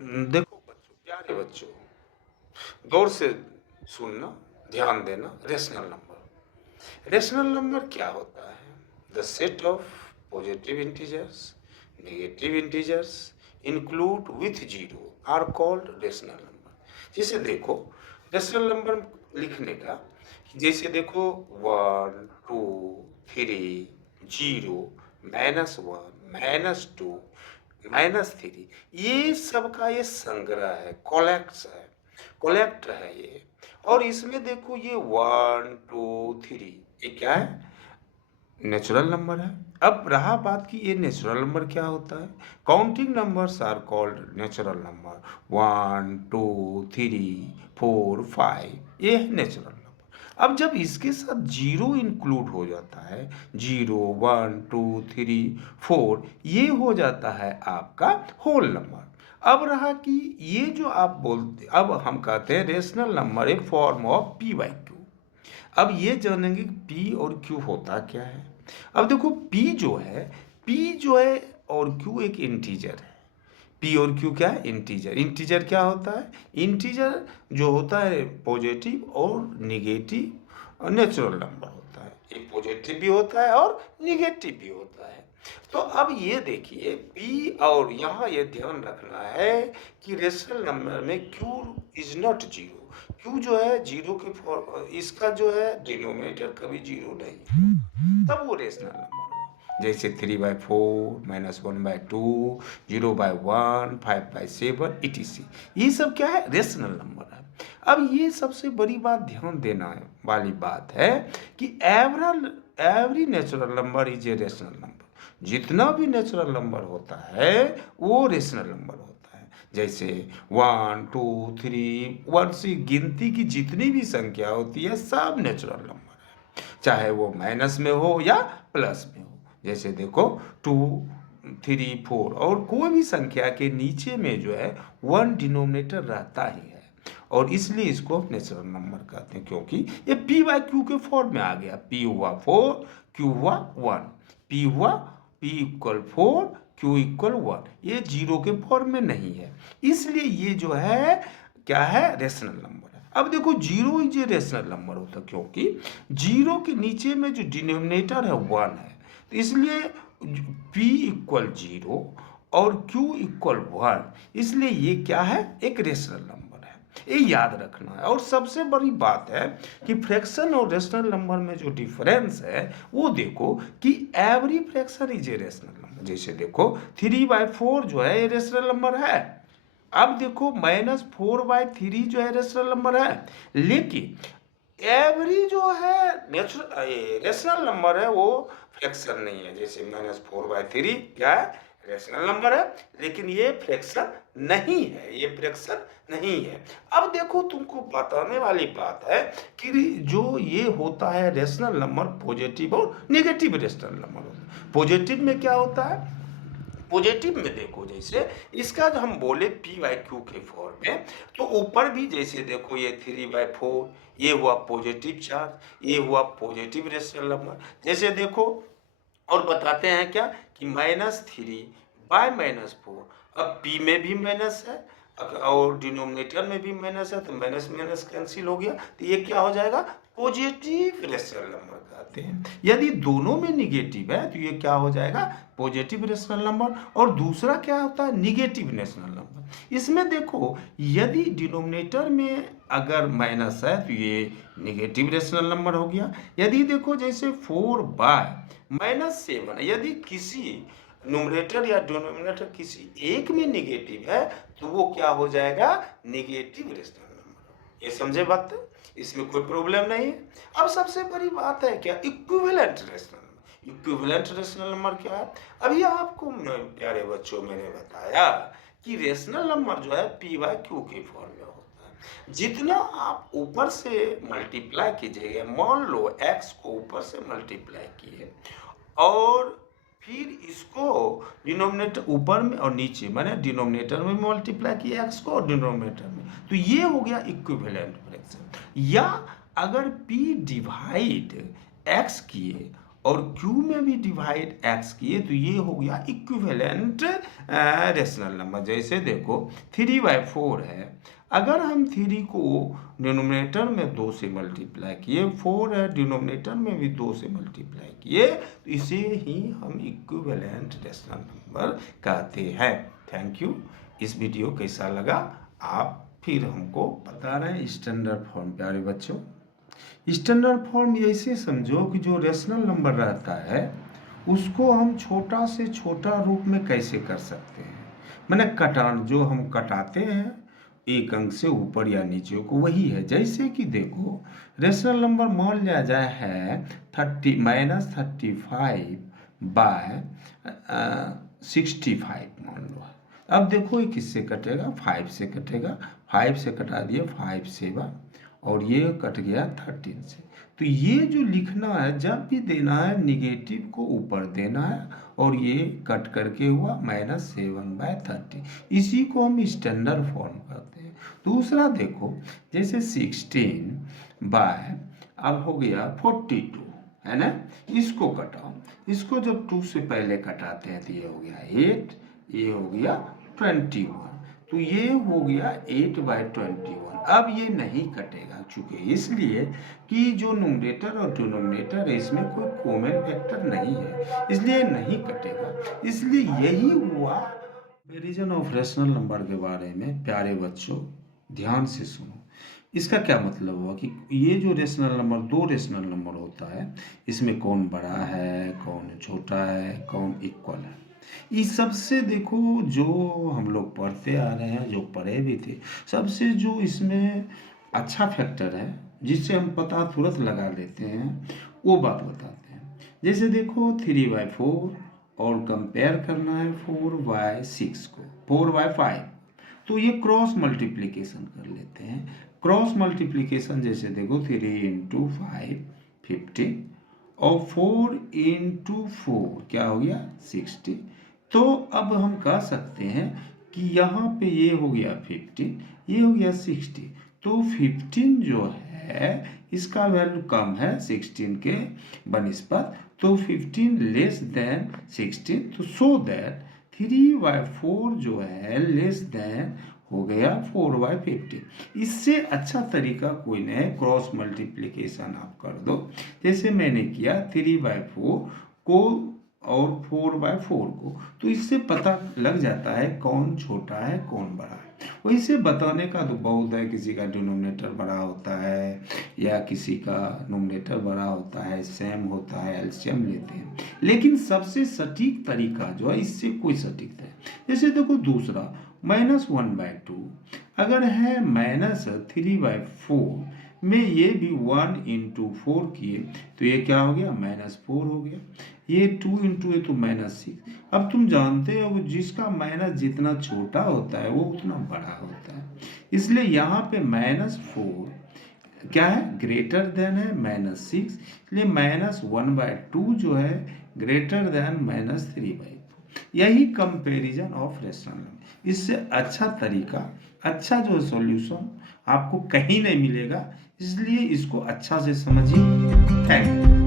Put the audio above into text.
देखो बच्चों, प्यारे बच्चों, गौर से सुनना, ध्यान देना। रेशनल नंबर क्या होता है? The set of positive integers, negative integers include with zero are called rational number. जैसे देखो, रेशनल नंबर लिखने का, जैसे देखो 1 2 3 जीरो, -1 -2 -3, ये सब का ये संग्रह है, कोलेक्ट है ये। और इसमें देखो ये 1 2 3, ये क्या है? नेचुरल नंबर है। अब रहा बात की ये नेचुरल नंबर क्या होता है? Counting numbers are called natural number. 1 2 3 4 5, ये है नेचुरल नंबर। अब जब इसके साथ जीरो इंक्लूड हो जाता है, 0 1 2 3 4, ये हो जाता है आपका होल नंबर। अब रहा कि ये जो आप बोलते, अब हम कहते हैं रेशनल नंबर एक फॉर्म ऑफ p/q। अब ये जानेंगे कि p और q होता क्या है। अब देखो p जो है और q एक इंटीजर है। p और q क्या है? इंटीजर। इंटीजर क्या होता है? इंटीजर जो होता है पॉजिटिव और निगेटिव और नेचुरल नंबर होता है। एक पॉजिटिव भी होता है और निगेटिव भी होता है। तो अब ये देखिए p, और यहाँ ये ध्यान रखना है कि रेशनल नंबर में q is not zero. q जो है जीरो के इसका जो है डिनोमिनेटर कभी जीरो नहीं, तब वो रेशनल नंबर हुआ। जैसे 3/4, -1/2, 0/1, 5/7, etc। ये सब क्या है? रेशनल नंबर है। अब ये सबसे बड़ी बात ध्यान देना वाली बात है कि every natural number is a rational number. जितना भी नेचुरल नंबर होता है वो रेशनल नंबर होता है। जैसे 1 2 3, 1 से गिनती की जितनी भी संख्या होती है सब नेचुरल नंबर है, चाहे वो माइनस में हो या प्लस में हो। जैसे देखो 2 3 4, और कोई भी संख्या के नीचे में जो है 1 डिनोमिनेटर रहता ही है, और इसलिए इसको नेचुरल नंबर कहते हैं, क्योंकि ये p/q के फॉर्म में आ गया। p हुआ 4, q हुआ 1, p हुआ p = 4, q = 1, ये जीरो के फॉर्म में नहीं है, इसलिए ये जो है क्या है? रेशनल नंबर है। अब देखो zero is a rational number होता है, क्योंकि जीरो के नीचे में जो डिनोमिनेटर है 1 है, तो इसलिए p = 0 और q = 1, इसलिए ये क्या है? एक रेशनल नंबर है। ये याद रखना है। और सबसे बड़ी बात है कि फ्रैक्शन और रेशनल नंबर में जो डिफरेंस है वो देखो कि every fraction is a rational number. जैसे देखो 3/4 जो है ये रेशनल नंबर है। अब देखो -4/3 जो है रेशनल नंबर है, लेकिन एवरी जो है रेशनल नंबर है वो फ्रैक्शन नहीं है। जैसे -4/3 क्या है? रेशनल नंबर है, लेकिन ये फ्रैक्शन नहीं है, ये फ्रैक्शन नहीं है। अब देखो तुमको बताने वाली बात है कि जो ये होता है रेशनल नंबर, पॉजिटिव और नेगेटिव रेशनल नंबर होता है। पॉजिटिव में क्या होता है? पॉजिटिव में देखो, जैसे इसका जो हम बोले p/q के फॉर्म में, तो ऊपर भी जैसे देखो ये 3/4, ये हुआ पॉजिटिव चार्ज, ये हुआ पॉजिटिव रेशनल नंबर। जैसे देखो और बताते हैं क्या कि -3/-4, अब p में भी माइनस है और डिनोमिनेटर में भी माइनस है, तो माइनस माइनस कैंसिल हो गया, तो ये क्या हो जाएगा? पॉजिटिव रेशनल नंबर कहते हैं। यदि दोनों में निगेटिव है तो ये क्या हो जाएगा? Positive rational number. और दूसरा क्या होता है? Negative rational number. इसमें देखो यदि डिनोमिनेटर में अगर माइनस है तो ये निगेटिव रेशनल नंबर हो गया। यदि देखो जैसे 4/-7, यदि किसी न्यूमरेटर या डिनोमिनेटर किसी एक में निगेटिव है तो वो क्या हो जाएगा? Negative rational number. ये समझे बात? इसमें कोई प्रॉब्लम नहीं है। अब सबसे बड़ी बात है क्या? Equivalent rational number. Equivalent rational number क्या है? अभी आपको प्यारे बच्चों मैंने बताया कि रेशनल नंबर जो है p/q के फॉर्म में होता है। जितना आप ऊपर से मल्टीप्लाई कीजिएगा, मान लो x को ऊपर से मल्टीप्लाई किए और फिर इसको डिनोमिनेटर ऊपर में और नीचे माने डिनोमिनेटर में मल्टीप्लाई किया x को और डिनोमिनेटर में, तो ये हो गया इक्विवेलेंट फ्रैक्शन। या अगर p डिवाइड x किए और Q में भी डिवाइड x किए तो ये हो गया इक्विवेलेंट रेशनल नंबर। जैसे देखो 3/4 है, अगर हम 3 को डिनोमिनेटर में 2 से मल्टीप्लाई किए, 4 है डिनोमिनेटर में भी 2 से मल्टीप्लाई किए, तो इसे ही हम इक्विवेलेंट रेशनल नंबर कहते हैं। Thank you. इस वीडियो कैसा लगा आप फिर हमको बता रहे हैं। स्टैंडर्ड फॉर्म प्यारे बच्चों, स्टैंडर्ड फॉर्म ऐसे समझो कि जो रेशनल नंबर रहता है उसको हम छोटा से छोटा रूप में कैसे कर सकते हैं, मैंने कटान जो हम कटाते हैं एक अंक से ऊपर या नीचे को, वही है। जैसे कि देखो रेशनल नंबर मान लिया जाए है 35 मान लो। अब देखो ये किससे कटेगा, 5 से कटेगा, 5 से कटा दिए 5 7 और ये कट गया 13 से। तो ये जो लिखना है जब भी देना है निगेटिव को ऊपर देना है, और ये कट करके हुआ -7/30, इसी को हम स्टैंडर्ड फॉर्म करते हैं। दूसरा देखो जैसे 16 अब हो गया 42 है ना, इसको कटाओ, इसको जब 2 से पहले कटाते हैं तो ये हो गया 8, ये हो गया 21, तो ये हो गया 8/21। अब ये नहीं कटेगा, चूंकि इसलिए कि जो न्यूमरेटर और डिनोमिनेटर है इसमें कोई कॉमन फैक्टर नहीं है, इसलिए नहीं कटेगा। इसलिए यही हुआ कंपैरिजन ऑफ रेशनल नंबर के बारे में। प्यारे बच्चों ध्यान से सुनो, इसका क्या मतलब हुआ कि ये जो रेशनल नंबर, 2 रेशनल नंबर होता है, इसमें कौन बड़ा है, कौन छोटा है, कौन इक्वल है, इस सबसे देखो जो हम लोग पढ़ते आ रहे हैं, जो पढ़े भी थे, सबसे जो इसमें अच्छा फैक्टर है जिससे हम पता तुरंत लगा लेते हैं, वो बात बताते हैं। जैसे देखो 3/4 और कंपेयर करना है 4/6 को 4/5, तो ये क्रॉस मल्टीप्लिकेशन कर लेते हैं। क्रॉस मल्टीप्लिकेशन जैसे देखो 3 × 5 15 और 4 × 4 क्या हो गया 60। तो अब हम कह सकते हैं कि यहाँ पे ये हो गया 15, ये हो गया 60, तो 15 जो है इसका वैल्यू कम है 16 के बनिस्बत, तो 15 लेस देन 16, तो सो दैट 3/4 जो है लेस देन हो गया 4/15। इससे अच्छा तरीका कोई नहीं है, क्रॉस मल्टीप्लिकेशन आप कर दो जैसे मैंने किया 3/4 को और 4/4 को, तो इससे पता लग जाता है कौन छोटा है कौन बड़ा है। वैसे बताने का तो बहुत है, किसी का डिनोमिनेटर बड़ा होता है या किसी का नोमिनेटर बड़ा होता है, सेम होता है, एलसीएम लेते हैं, लेकिन सबसे सटीक तरीका जो है इससे कोई सटीकता है। जैसे देखो दूसरा -1/2 अगर है -3/4 में ये भी 1 × 4 किए तो ये क्या हो गया -4 हो गया, ये 2 × ये तो -6। अब तुम जानते हो जिसका माइनस जितना छोटा होता है वो उतना बड़ा होता है, इसलिए यहाँ पे -4 क्या है ग्रेटर देन है -6, इसलिए -1/2 जो है ग्रेटर देन -3/4। यही कंपैरिजन ऑफ रेशनल नंबर। इससे अच्छा तरीका, अच्छा जो सॉल्यूशन आपको कहीं नहीं मिलेगा, इसलिए इसको अच्छा से समझिए। Thank you.